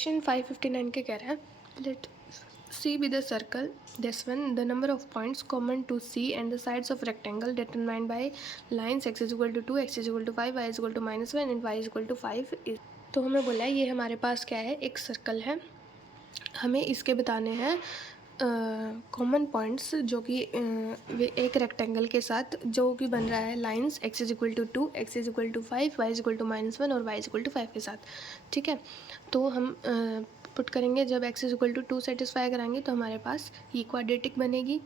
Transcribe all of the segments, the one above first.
Question 559 के कह रहा है late C be the circle this one the number of points common to C and the sides of rectangle determined by lines x is equal to 2 x is equal to 5 y is equal to -1 and y is equal to 5 is। तो हमें बोला है ये हमारे पास क्या है, एक circle है, हमें इसके बताने हैं कॉमन पॉइंट्स जो कि एक रेक्टेंगल के साथ जो कि बन रहा है lines x is equal to 2 x is equal to 5 y is equal to -1 और y इज इक्वल टू 5 के साथ। ठीक है, तो हम पुट करेंगे, जब x is equal to 2 satisfy कराएंगे तो हमारे पास ये क्वाड्रेटिक बनेगी,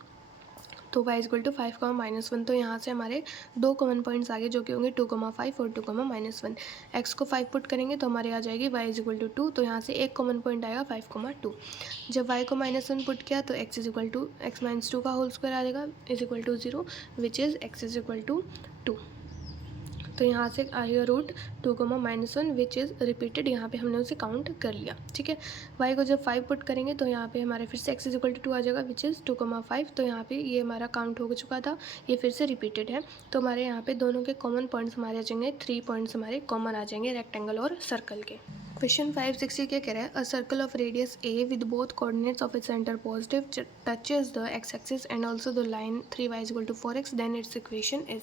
तो y इज इक्वल टू 5 -1। तो यहाँ से हमारे दो कॉमन पॉइंट्स आगे जो कि होंगे 2,5 और 2,-1। x को 5 पुट करेंगे तो हमारे आ जाएगी y इज इक्वल टू 2, तो यहाँ से एक कॉमन पॉइंट आएगा 5,2। जब y को -1 पुट किया तो x is equal to x-2 का होल स्क्वायर आ जाएगा is equal to 0 which is x is equal to 2। तो यहाँ से आएगा रूट 2,-1 विच इज़ रिपीटेड, यहाँ पे हमने उसे काउंट कर लिया। ठीक है, y को जब 5 पुट करेंगे तो यहाँ पे हमारे फिर से x इज इक्वल टू 2 आ जाएगा विच इज़ 2,5। तो यहाँ पे ये हमारा काउंट हो चुका था, ये फिर से रिपीटेड है। तो हमारे यहाँ पे दोनों के कॉमन पॉइंट्स हमारे आ जाएंगे, 3 पॉइंट्स हमारे कॉमन आ जाएंगे रेक्टेंगल और सर्कल के। क्वेश्चन 560 क्या कह रहा है, a circle of radius a with both coordinates of its centre positive touches the x axis and also the line 3y is equal to 4x then its equation is.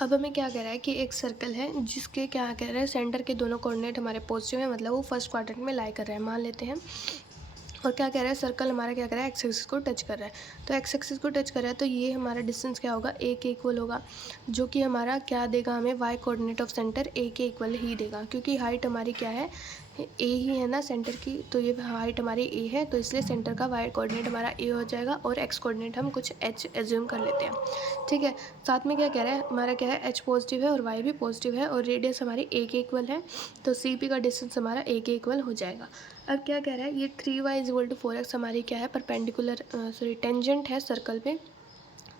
अब हमें क्या कह रहा है कि एक सर्कल है जिसके क्या कह रहा है सेंटर के दोनों कोऑर्डिनेट हमारे पॉजिटिव है, मतलब वो फर्स्ट क्वाड्रेंट में लाई कर रहा है मान लेते हैं। और क्या कह रहा है, सर्कल हमारा क्या कर रहा है, एक्स एक्सिस को टच कर रहा है। तो एक्स एक्सिस को टच कर रहा है तो ये हमारा डिस्टेंस क्या होगा, ए के इक्वल होगा, जो कि हमारा क्या देगा हमें, वाई कोऑर्डिनेट ऑफ सेंटर ए के इक्वल ही देगा, क्योंकि हाइट हमारी क्या है, ए ही है ना सेंटर की, तो ये हाइट हमारी ए है, तो इसलिए सेंटर का वाई कोऑर्डिनेट हमारा ए हो जाएगा और एक्स कोऑर्डिनेट हम कुछ एच एज्यूम कर लेते हैं। ठीक है, साथ में क्या कह रहा है हमारा, क्या है एच पॉजिटिव है और वाई भी पॉजिटिव है और रेडियस हमारी ए के इक्वल है, तो सी पी का डिस्टेंस हमारा ए के इक्वल हो जाएगा। अब क्या कह रहा है, ये 3y is equal to 4x हमारी क्या है, परपेंडिकुलर टेंजेंट है सर्कल पे।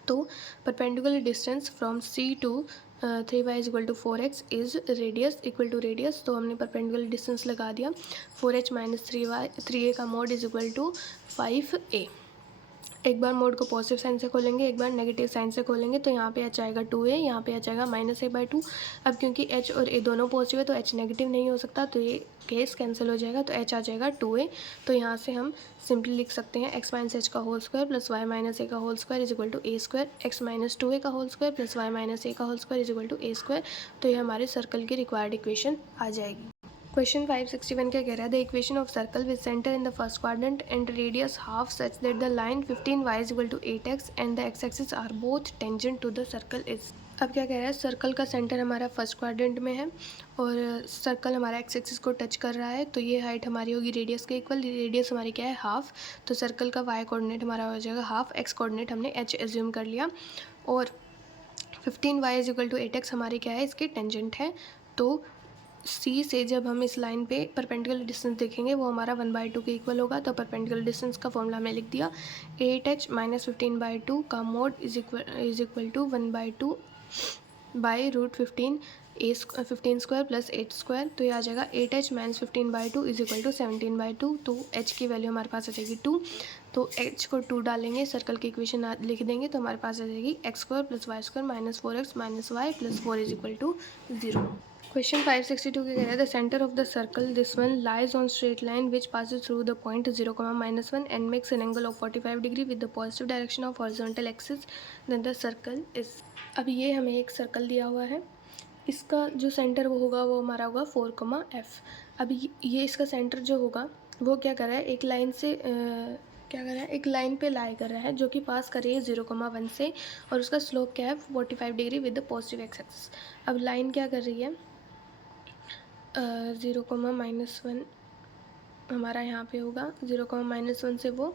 तो perpendicular distance from C to 3y is equal to 4x is radius equal to radius, तो हमने परपेंडिकुलर डिस्टेंस लगा दिया 4h माइनस 3a का mod is equal to 5a। एक बार मोड को पॉजिटिव साइन से खोलेंगे, एक बार नेगेटिव साइन से खोलेंगे, तो यहाँ पे h आएगा 2a, यहाँ पे h आएगा -a/2। अब क्योंकि h और a दोनों पॉजिटिव है तो h नेगेटिव नहीं हो सकता, तो ये केस कैंसिल हो जाएगा, तो h आ जाएगा 2a। तो यहाँ से हम सिंपली लिख सकते हैं x माइनस h का whole square plus y minus a का whole square is equal to a square, x minus 2a का whole square plus y minus a का whole square is equal to a square. तो ये हमारे circle की required equation आ जाएगी। Question 561 क्या कह रहा है, the equation of circle with centre in the first quadrant and radius half such that the line 15y is equal to 8x and the x axis are both tangent to the circle is. अब क्या कह रहा है, circle का centre हमारा first quadrant में है और सर्कल हमारा एक्स एक्सिस को टच कर रहा है, तो ये हाइट हमारी होगी रेडियस के इक्वल, रेडियस हमारी क्या है हाफ, तो सर्कल का वाई कोऑर्डिनेट हमारा हो जाएगा हाफ, एक्स कोऑर्डिनेट हमने एच एज्यूम कर लिया और 15y is equal to 8x हमारी क्या है, इसके टेंजेंट है। तो सी से जब हम इस लाइन पे परपेंडिकुलर डिस्टेंस देखेंगे वो हमारा 1/2 के इक्वल होगा, तो परपेंडिकुलर डिस्टेंस का फॉर्मूला हमने लिख दिया 8h माइनस 15/2 का mod is equal to 1/2 by root 15 square plus 8 square, तो ये आ जाएगा 8h minus 15/2 is equal to 17/2। तो h की वैल्यू हमारे पास आ जाएगी 2, तो h को 2 डालेंगे, सर्कल की इक्वेशन लिख देंगे, तो हमारे पास आ जाएगी x square plus y square minus 4x minus y plus 4 is equal to 0। Question 562 के कह रहा है, the centre of the circle this one lies on straight line which passes through the point 0,-1 and makes an angle of 45 degree with the positive direction of horizontal axis then the circle is. अब ये हमें एक circle दिया हुआ है, इसका जो centre वो होगा वो हमारा होगा 4,f। अब ये इसका सेंटर जो होगा वो क्या कर रहा है, एक लाइन से क्या कर रहा है, एक लाइन पे लाई कर रहा है जो कि पास कर रही है 0,1 से और उसका स्लोप क्या है 45 degree with the positive x axis. अब लाइन क्या कर रही है 0,-1 हमारा यहाँ पे होगा 0,-1 से वो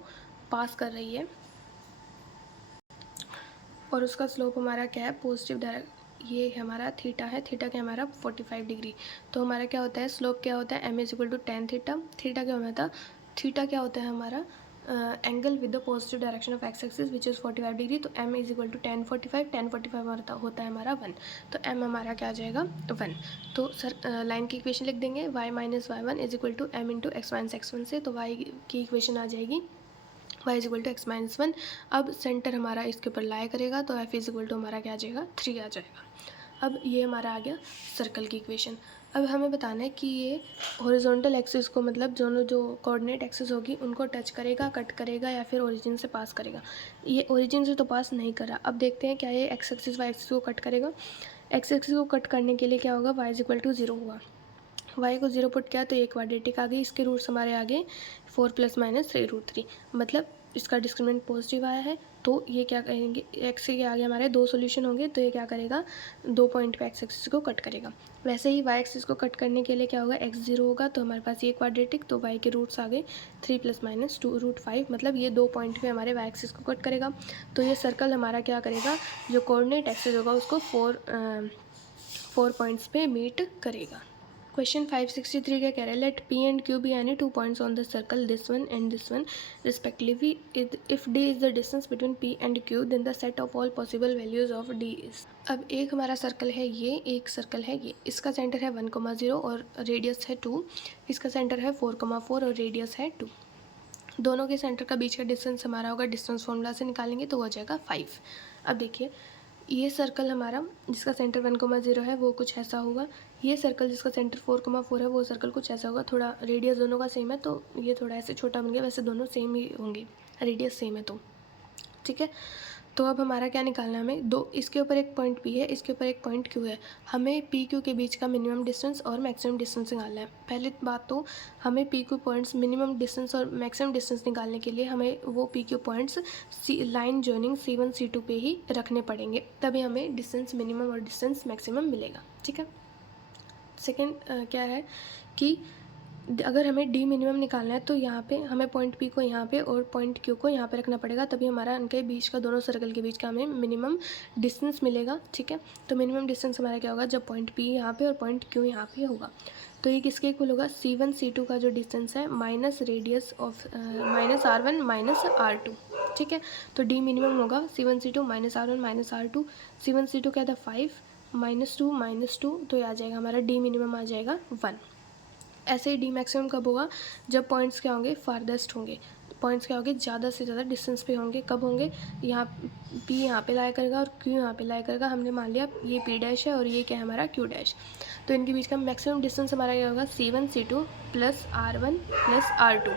पास कर रही है और उसका स्लोप हमारा क्या है पॉजिटिव डायरेक्ट, ये हमारा थीटा है, थीटा क्या हमारा 45 डिग्री। तो हमारा क्या होता है स्लोप क्या होता है m is equal to tan theta, theta क्या होता है, थीटा क्या होता है हमारा angle with the positive direction of x axis which is 45 degree, तो m is equal to tan 45, tan 45 होता है हमारा 1, तो m हमारा क्या आ जाएगा 1। तो सर लाइन की इक्वेशन लिख देंगे y minus y1 is equal to m into x minus x1 से, तो y की इक्वेशन आ जाएगी y is equal to x minus 1। अब सेंटर हमारा इसके ऊपर लाई करेगा तो f इज इक्वल टू हमारा क्या आ जाएगा 3 आ जाएगा। अब ये हमारा आ गया सर्कल की इक्वेशन। अब हमें बताना है कि ये हॉरिजॉन्टल एक्सिस को, मतलब दोनों जो कोऑर्डिनेट एक्सिस होगी उनको टच करेगा, कट करेगा या फिर ओरिजिन से पास करेगा। ये ओरिजिन से तो पास नहीं करा। अब देखते हैं क्या ये एक्स एक्सिस वाई एक्सिस को कट करेगा। एक्स एक्सिस को कट करने के लिए क्या होगा, वाई इज इक्वल टू 0 होगा। वाई को 0 पुट किया तो ये क्वाड्रेटिक आ गई। इसके रूट्स हमारे आगे 4 + -3√3, मतलब इसका डिस्क्रिमिनेंट पॉजिटिव आया है। तो ये क्या करेंगे, एक्स के आगे हमारे 2 सॉल्यूशन होंगे, तो ये क्या करेगा, 2 पॉइंट पे एक्स एक्सिस को कट करेगा। वैसे ही वाई एक्सिस को कट करने के लिए क्या होगा, एक्स 0 होगा तो हमारे पास ये क्वाड्रेटिक, तो वाई के रूट्स आ गए 3 + -2√5, मतलब ये 2 पॉइंट पे हमारे वाई एक्सिस को कट करेगा। तो ये सर्कल हमारा क्या करेगा, जो कोऑर्डिनेट एक्सिस होगा उसको 4 पॉइंट्स पे मीट करेगा। क्वेश्चन 563 क्या कह रहा है, let P and Q be any 2 points on the circle this one and this one respectively. If D is the distance between P and Q then the set of all possible values of D is. अब एक हमारा circle है ये, एक circle है ये, इसका centre है 1,0 और रेडियस है 2, इसका सेंटर है 4,4 और रेडियस है 2। दोनों के सेंटर का बीच का डिस्टेंस हमारा होगा, डिस्टेंस फॉर्मूला से निकालेंगे तो हो जाएगा 5। अब देखिए ये सर्कल हमारा जिसका सेंटर 1,0 है वो कुछ ऐसा होगा, ये सर्कल जिसका सेंटर 4,4 है वो सर्कल कुछ ऐसा होगा। थोड़ा रेडियस दोनों का सेम है तो ये थोड़ा ऐसे छोटा बन गया, वैसे दोनों सेम ही होंगे, रेडियस सेम है तो ठीक है। तो अब हमारा क्या निकालना है, हमें दो, इसके ऊपर एक पॉइंट पी है, इसके ऊपर एक पॉइंट क्यू है, हमें पी क्यू के बीच का मिनिमम डिस्टेंस और मैक्सिमम डिस्टेंस निकालना है। पहली बात तो हमें P Q points minimum distance और मैक्सिमम डिस्टेंस निकालने के लिए हमें वो P Q points line joining C1 C2 पे ही रखने पड़ेंगे, तभी हमें डिस्टेंस मिनिमम और डिस्टेंस मैक्सिमम मिलेगा। ठीक है। सेकेंड क्या है कि अगर हमें डी मिनिमम निकालना है तो यहाँ पे हमें पॉइंट पी को यहाँ पे और पॉइंट क्यू को यहाँ पे रखना पड़ेगा, तभी हमारा उनके बीच का, दोनों सर्कल के बीच का हमें मिनिमम डिस्टेंस मिलेगा। ठीक है। तो मिनिमम डिस्टेंस हमारा क्या होगा, जब पॉइंट पी यहाँ पे और पॉइंट क्यू यहाँ पे होगा तो ये किसके इक्वल होगा, C1 C2 का जो डिस्टेंस है minus radius of -R1 -R2। ठीक है। तो डी मिनिमम होगा C1 C2 -R1 -R2। C1 C2 क्या था 5 -2 तो ये आ जाएगा हमारा डी मिनिमम आ जाएगा 1। ऐसे ही डी मैक्सिमम कब होगा, जब पॉइंट्स क्या होंगे, फारदेस्ट होंगे, पॉइंट्स क्या होंगे, ज़्यादा से ज़्यादा डिस्टेंस पे होंगे। कब होंगे, यहाँ पी यहाँ पे लाया करेगा और क्यू यहाँ पे लाया करेगा। हमने मान लिया ये पी डैश है और ये क्या है हमारा क्यू डैश, तो इनके बीच का मैक्सिमम डिस्टेंस हमारा क्या होगा, C1 C2 + R1 + R2,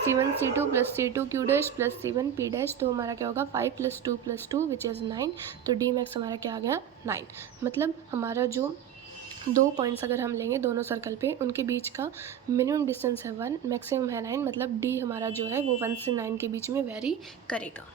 C1 C2 + C2 Q dash + C1 P dash, तो हमारा क्या होगा 5 + 2 + 2 विच इज़ 9। तो डी मैक्स हमारा क्या आ गया 9। मतलब हमारा जो 2 पॉइंट्स अगर हम लेंगे दोनों सर्कल पे, उनके बीच का मिनिमम डिस्टेंस है 1, मैक्सिमम है 9, मतलब डी हमारा जो है वो 1 से 9 के बीच में वेरी करेगा।